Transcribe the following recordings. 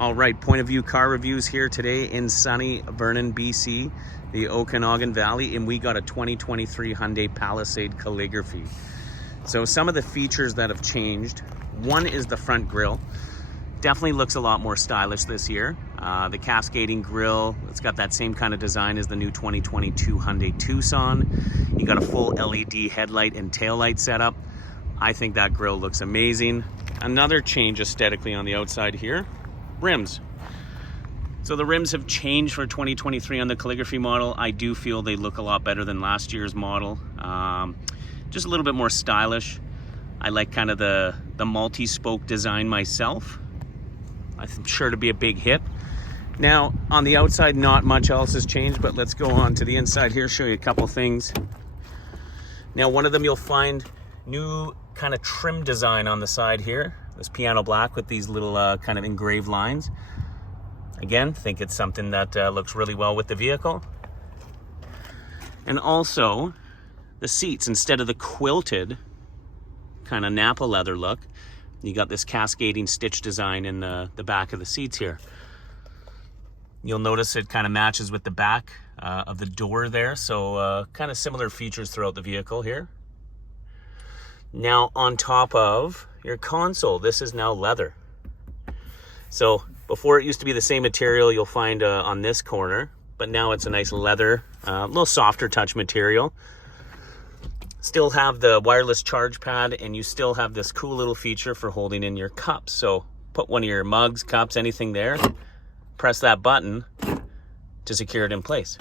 All right, point of view car reviews here today in sunny Vernon, BC, the Okanagan Valley, and we got a 2023 Hyundai Palisade Calligraphy. So some of the features that have changed, one is the front grille. Definitely looks a lot more stylish this year. The cascading grille, it's got that same kind of design as the new 2022 Hyundai Tucson. You got a full LED headlight and taillight setup. I think that grille looks amazing. Another change aesthetically on the outside here, rims. So the rims have changed for 2023 on the Calligraphy model. I do feel they look a lot better than last year's model. Just a little bit more stylish. I like kind of the multi-spoke design myself. I'm sure to be a big hit. Now on the outside, not much else has changed, but let's go on to the inside here, show you a couple things. Now one of them, you'll find new kind of trim design on the side here. This piano black with these little kind of engraved lines. Again, think it's something that looks really well with the vehicle. And also the seats, instead of the quilted kind of Napa leather look, you got this cascading stitch design in the back of the seats here. You'll notice it kind of matches with the back of the door there. So kind of similar features throughout the vehicle here. Now on top of your console, this is now leather. So before it used to be the same material you'll find on this corner, but now it's a nice leather, a little softer touch material. Still have the wireless charge pad, and you still have this cool little feature for holding in your cups. So put one of your mugs, cups, anything there, press that button to secure it in place.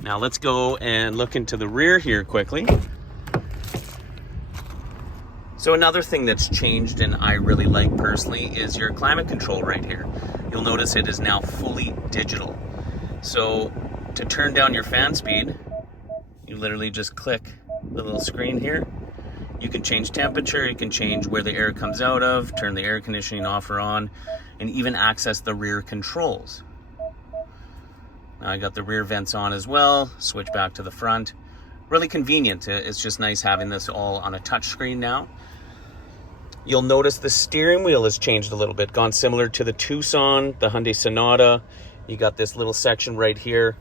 Now let's go and look into the rear here quickly. So another thing that's changed, and I really like personally, is your climate control right here. You'll notice it is now fully digital. So to turn down your fan speed, you literally just click the little screen here. You can change temperature, you can change where the air comes out of, turn the air conditioning off or on, and even access the rear controls. Now I got the rear vents on as well, switch back to the front. Really convenient. It's just nice having this all on a touch screen now. You'll notice the steering wheel has changed a little bit, gone similar to the Tucson, the Hyundai Sonata. You got this little section right here.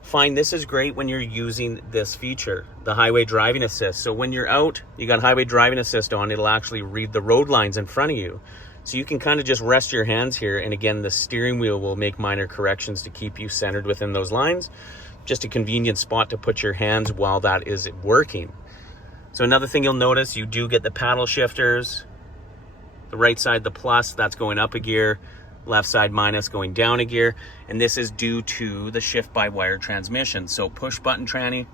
Find this is great when you're using this feature, the highway driving assist. So when you're out, you got highway driving assist on, it'll actually read the road lines in front of you. So you can kind of just rest your hands here, and again, the steering wheel will make minor corrections to keep you centered within those lines. Just a convenient spot to put your hands while that is working. So another thing you'll notice, you do get the paddle shifters. The right side, the plus, that's going up a gear. Left side, minus, going down a gear. And this is due to the shift-by-wire transmission. So push button tranny.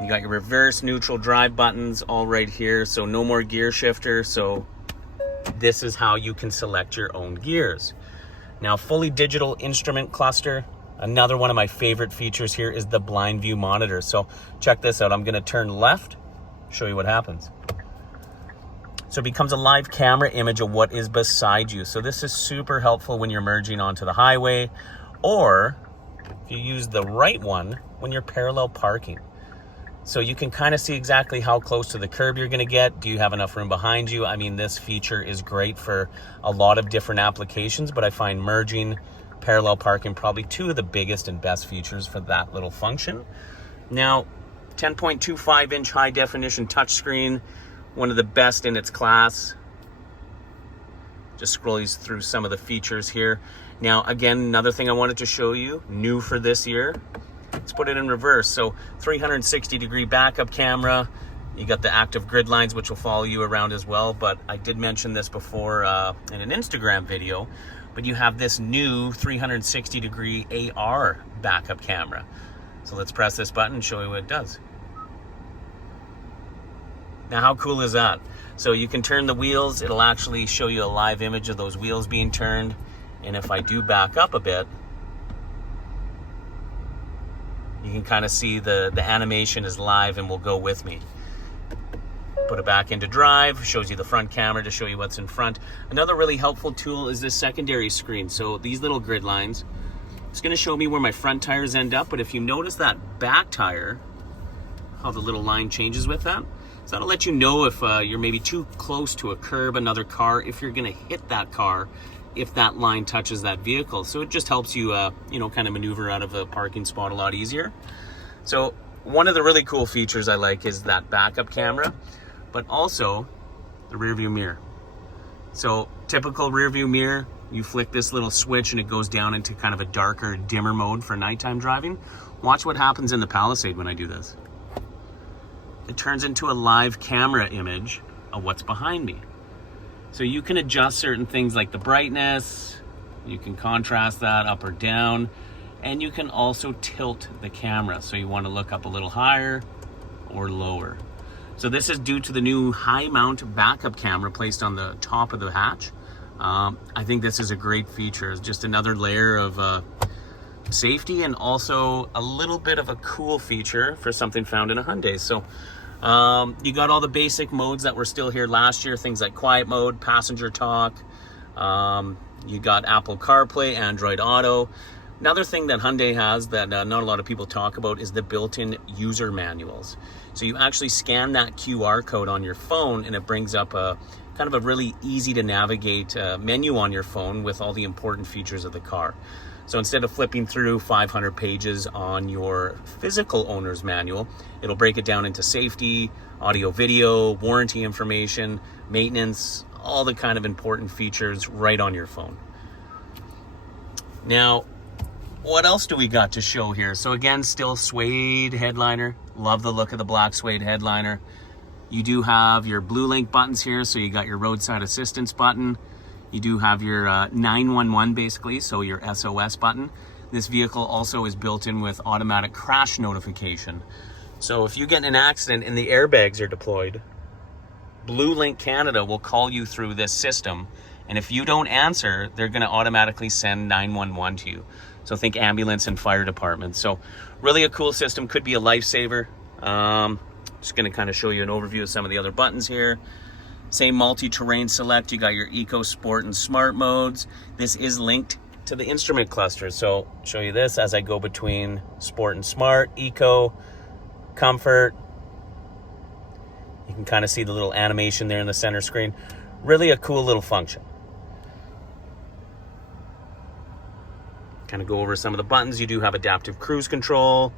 You got your reverse, neutral, drive buttons all right here. So no more gear shifter. So this is how you can select your own gears. Now, fully digital instrument cluster. Another one of my favorite features here is the blind view monitor. So check this out. I'm going to turn left, show you what happens. So it becomes a live camera image of what is beside you. So this is super helpful when you're merging onto the highway, or if you use the right one when you're parallel parking. So you can kind of see exactly how close to the curb you're going to get. Do you have enough room behind you? I mean, this feature is great for a lot of different applications, but I find merging, parallel parking, probably two of the biggest and best features for that little function. Now, 10.25-inch high definition touchscreen, one of the best in its class. Just scrolling through some of the features here. Now, again, another thing I wanted to show you, new for this year. Let's put it in reverse. So 360-degree backup camera. You got the active grid lines, which will follow you around as well. But I did mention this before in an Instagram video. But you have this new 360-degree AR backup camera. So let's press this button and show you what it does. Now, how cool is that? So you can turn the wheels. It'll actually show you a live image of those wheels being turned. And if I do back up a bit, you can kind of see the animation is live and will go with me. Put it back into drive, shows you the front camera to show you what's in front. Another really helpful tool is this secondary screen. So these little grid lines, it's going to show me where my front tires end up. But if you notice that back tire, how the little line changes with that, So that'll let you know if you're maybe too close to a curb, another car, if you're gonna hit that car, if that line touches that vehicle. So it just helps you, you know, kind of maneuver out of a parking spot a lot easier. So one of the really cool features I like is that backup camera, but also the rear view mirror. So typical rear view mirror, you flick this little switch and it goes down into kind of a darker, dimmer mode for nighttime driving. Watch what happens in the Palisade when I do this. It turns into a live camera image of what's behind me. So you can adjust certain things like the brightness, you can contrast that up or down, and you can also tilt the camera. So you want to look up a little higher or lower. So this is due to the new high mount backup camera placed on the top of the hatch. I think this is a great feature. It's just another layer of safety and also a little bit of a cool feature for something found in a Hyundai. So you got all the basic modes that were still here last year, things like quiet mode, passenger talk. You got Apple CarPlay, Android Auto. Another thing that Hyundai has that not a lot of people talk about is the built-in user manuals. So you actually scan that QR code on your phone and it brings up a kind of a really easy to navigate menu on your phone with all the important features of the car. So instead of flipping through 500 pages on your physical owner's manual, it'll break it down into safety, audio, video, warranty information, maintenance, all the kind of important features right on your phone. Now, what else do we got to show here? So again, still suede headliner. Love the look of the black suede headliner. You do have your blue link buttons here. So you got your roadside assistance button. You do have your 911 basically, so your SOS button. This vehicle also is built in with automatic crash notification. So if you get in an accident and the airbags are deployed, Blue Link Canada will call you through this system. And if you don't answer, they're gonna automatically send 911 to you. So think ambulance and fire department. So really a cool system, could be a lifesaver. Just gonna kind of show you an overview of some of the other buttons here. Same multi-terrain select, you got your Eco, Sport, and Smart modes. This is linked to the instrument cluster. So show you this as I go between Sport and Smart, Eco, Comfort. You can kind of see the little animation there in the center screen. Really a cool little function. Kind of go over some of the buttons. You do have adaptive cruise control.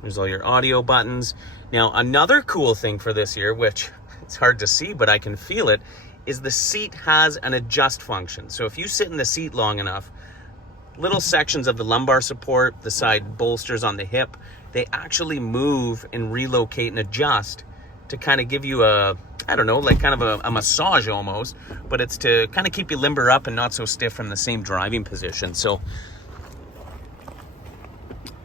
There's all your audio buttons. Now, another cool thing for this year, which it's hard to see, but I can feel it, is the seat has an adjust function. So if you sit in the seat long enough, little sections of the lumbar support, the side bolsters on the hip, they actually move and relocate and adjust to kind of give you a, I don't know, like kind of a massage almost, but it's to kind of keep you limber up and not so stiff from the same driving position. So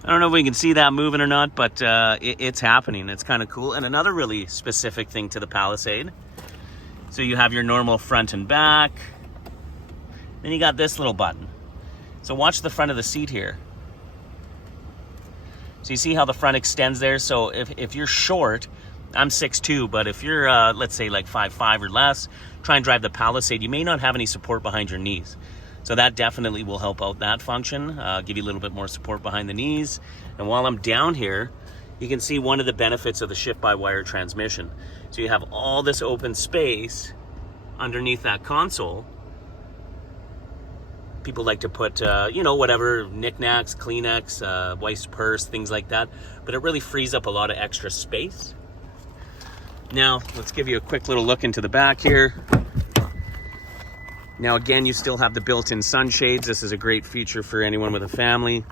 I don't know if we can see that moving or not, but it's happening. It's kind of cool. And another really specific thing to the Palisade. So you have your normal front and back. Then you got this little button. So watch the front of the seat here. So you see how the front extends there? So if you're short, I'm 6'2", but if you're, let's say like 5'5" or less, try and drive the Palisade, you may not have any support behind your knees. So that definitely will help out that function, give you a little bit more support behind the knees. And while I'm down here, you can see one of the benefits of the shift-by-wire transmission. So you have all this open space underneath that console. People like to put, you know, whatever, knickknacks, Kleenex, wife's purse, things like that. But it really frees up a lot of extra space. Now, let's give you a quick little look into the back here. Now again, you still have the built-in sunshades. This is a great feature for anyone with a family.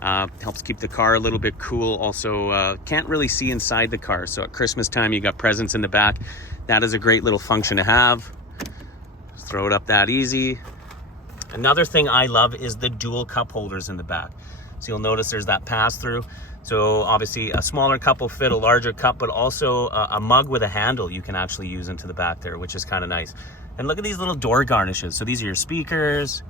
Helps keep the car a little bit cool. Also, can't really see inside the car. So at Christmas time, you got presents in the back. That is a great little function to have. Just throw it up that easy. Another thing I love is the dual cup holders in the back. So you'll notice there's that pass-through. So obviously a smaller cup will fit a larger cup, but also a mug with a handle you can actually use into the back there, which is kind of nice. And look at these little door garnishes. So these are your speakers.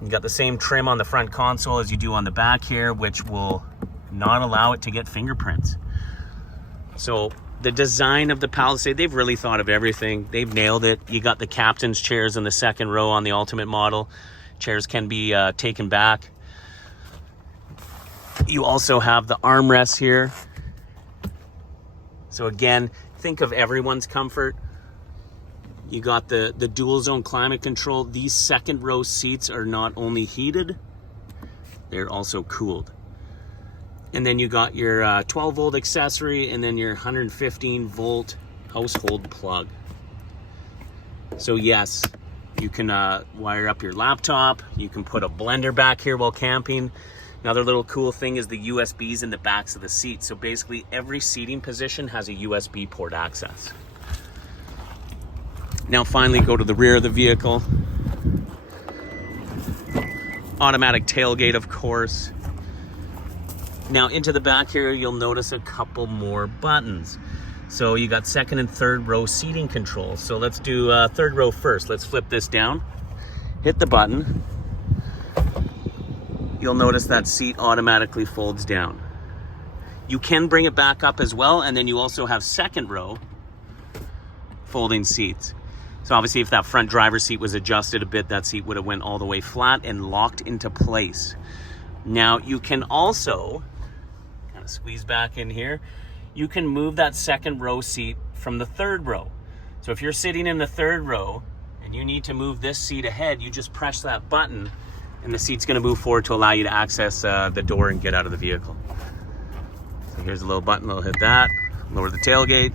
You got the same trim on the front console as you do on the back here, which will not allow it to get fingerprints. So the design of the Palisade, they've really thought of everything. They've nailed it. You got the captain's chairs in the second row on the Ultimate model. Chairs can be taken back. You also have the armrests here. So again, think of everyone's comfort. You got the dual zone climate control. These second row seats are not only heated, they're also cooled. And then you got your 12 volt accessory and then your 115 volt household plug. So yes, you can wire up your laptop. You can put a blender back here while camping. Another little cool thing is the USBs in the backs of the seat. So basically every seating position has a USB port access. Now finally go to the rear of the vehicle. Automatic tailgate, of course. Now into the back here, you'll notice a couple more buttons. So you got second and third row seating control. So let's do third row first. Let's flip this down, hit the button. You'll notice that seat automatically folds down. You can bring it back up as well, and then you also have second row folding seats. So obviously if that front driver's seat was adjusted a bit, that seat would have went all the way flat and locked into place. Now you can also, kind of squeeze back in here, you can move that second row seat from the third row. So if you're sitting in the third row and you need to move this seat ahead, you just press that button and the seat's gonna move forward to allow you to access the door and get out of the vehicle. So here's a little button, we'll hit that, lower the tailgate.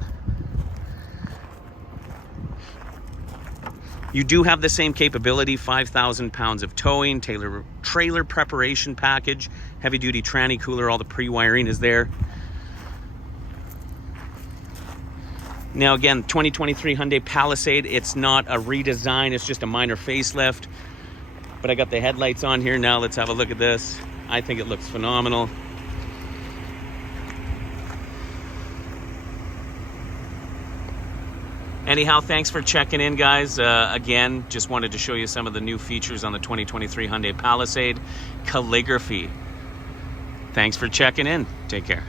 You do have the same capability, 5,000 pounds of towing, trailer preparation package, heavy duty tranny cooler, all the pre-wiring is there. Now again, 2023 Hyundai Palisade, it's not a redesign, it's just a minor facelift. But I got the headlights on here now. Let's have a look at this. I think it looks phenomenal. Anyhow, thanks for checking in, guys. Again, just wanted to show you some of the new features on the 2023 Hyundai Palisade Calligraphy. Thanks for checking in. Take care.